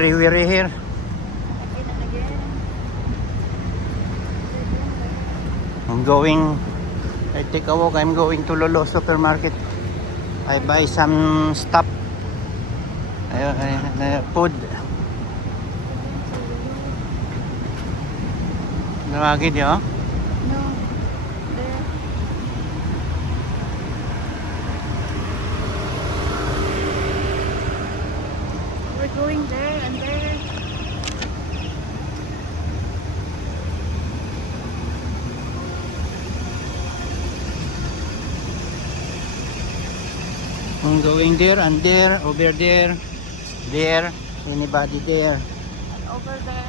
weary here. Again and again. I'm going, I take a walk. I'm going to Lolo supermarket. I buy some stuff. Food. Nawagid yun. No. There. We're going there and there. I'm going there and there, over there, there, anybody there, And over there.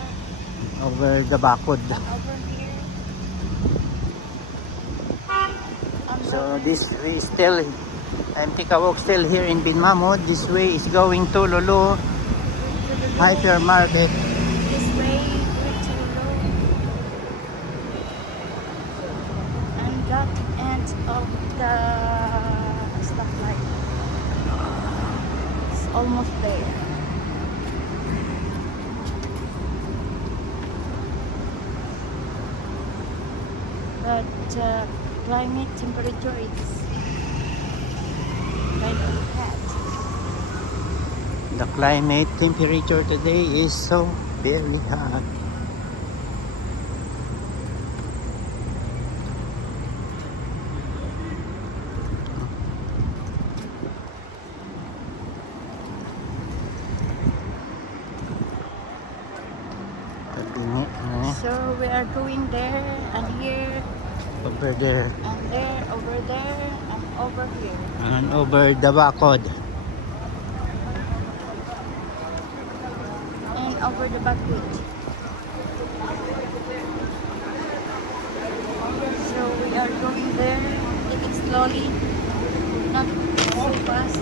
over the bakod. Over here. And So over this way is still, I'm take a walk still here in Bin Mahmoud. This way is going to Lulu to the hypermarket. This way, we're to low. And that end of the stoplight. It's almost there. But climate temperature is kind of hot. The climate temperature today is so very hot. So we are going there and here Over there and there, over there and over here. and over the bakod. And over the backward. So we are going there, taking slowly, not so fast.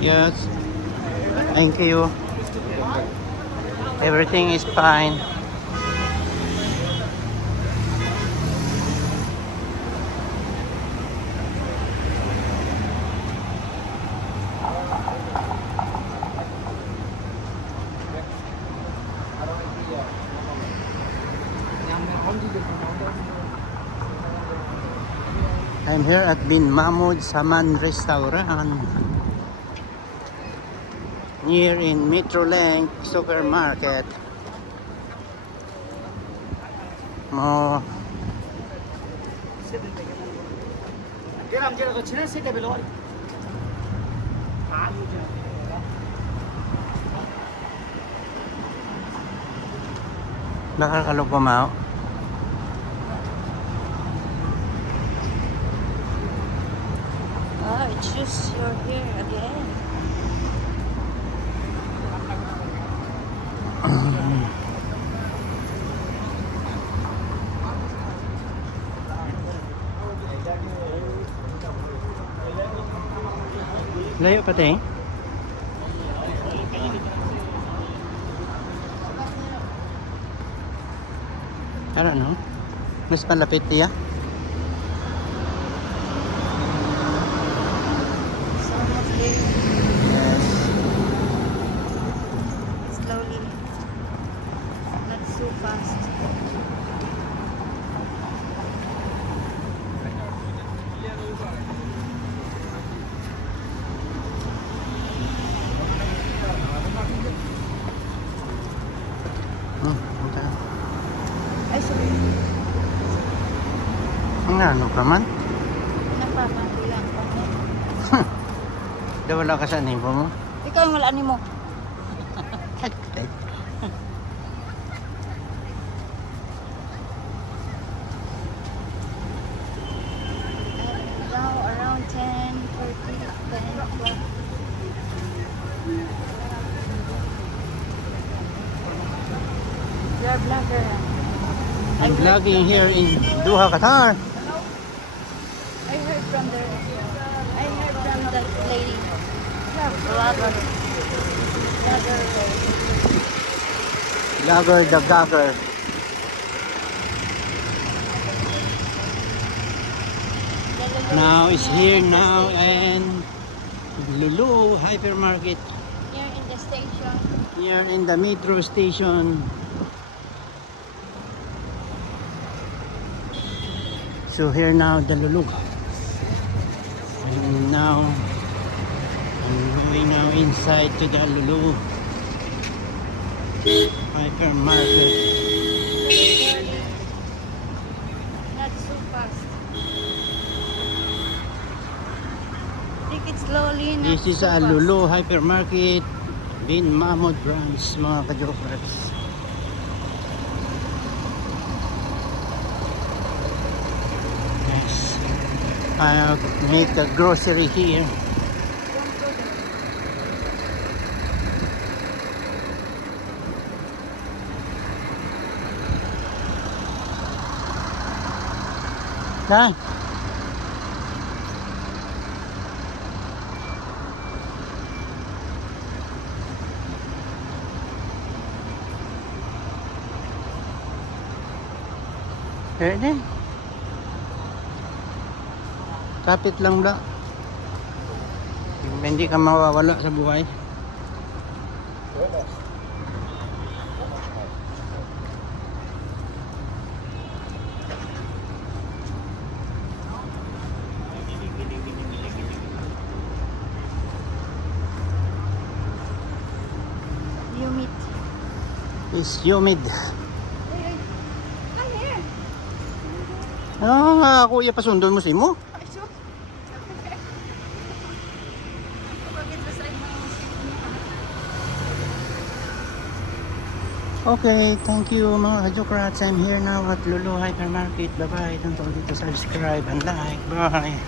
Yes, thank you. Everything is fine. I'm here at Bin Mahmoud Saman Restaurant near in Metrolink Supermarket. Oh, nakakalog pa mao. Oh, it's just you're here again. Layo pati. Ano no? Mas malapit niya. It's almost there. Yes. Slowly. Not so fast. Punta. Ay, sorry. Ang ano ka man? Napapatulang ko. Wala ka sa nipo mo. Ikaw yung wala ni mo. And now around 10:30, 10 o'clock. You're a vlogger. I'm vlogging here in Doha, Qatar. I heard from that lady. Vlogger. Vlogger the vlogger. Now is here now and Lulu Hypermarket Here in the station. here in the metro station. So here now the Lulu. And now I'm going now inside to the Lulu Hypermarket. Not so fast. Take it slowly, not This is so a fast. Lulu Hypermarket Bin Mahmud branch, mga ka-jokers. Yes. I'll make a grocery here. Don't go there. Ha? Pwede. Kapit lang ba? Hindi ka mawawala sa buhay. You meet. It's humid. Hey, come here. Ah, kuya, pasundon mo si mo. Bakit sa side mo? Okay, thank you mga ka-jokrats. I'm here now at Lulu Hypermarket. Bye-bye. Don't forget to subscribe and like. Bye.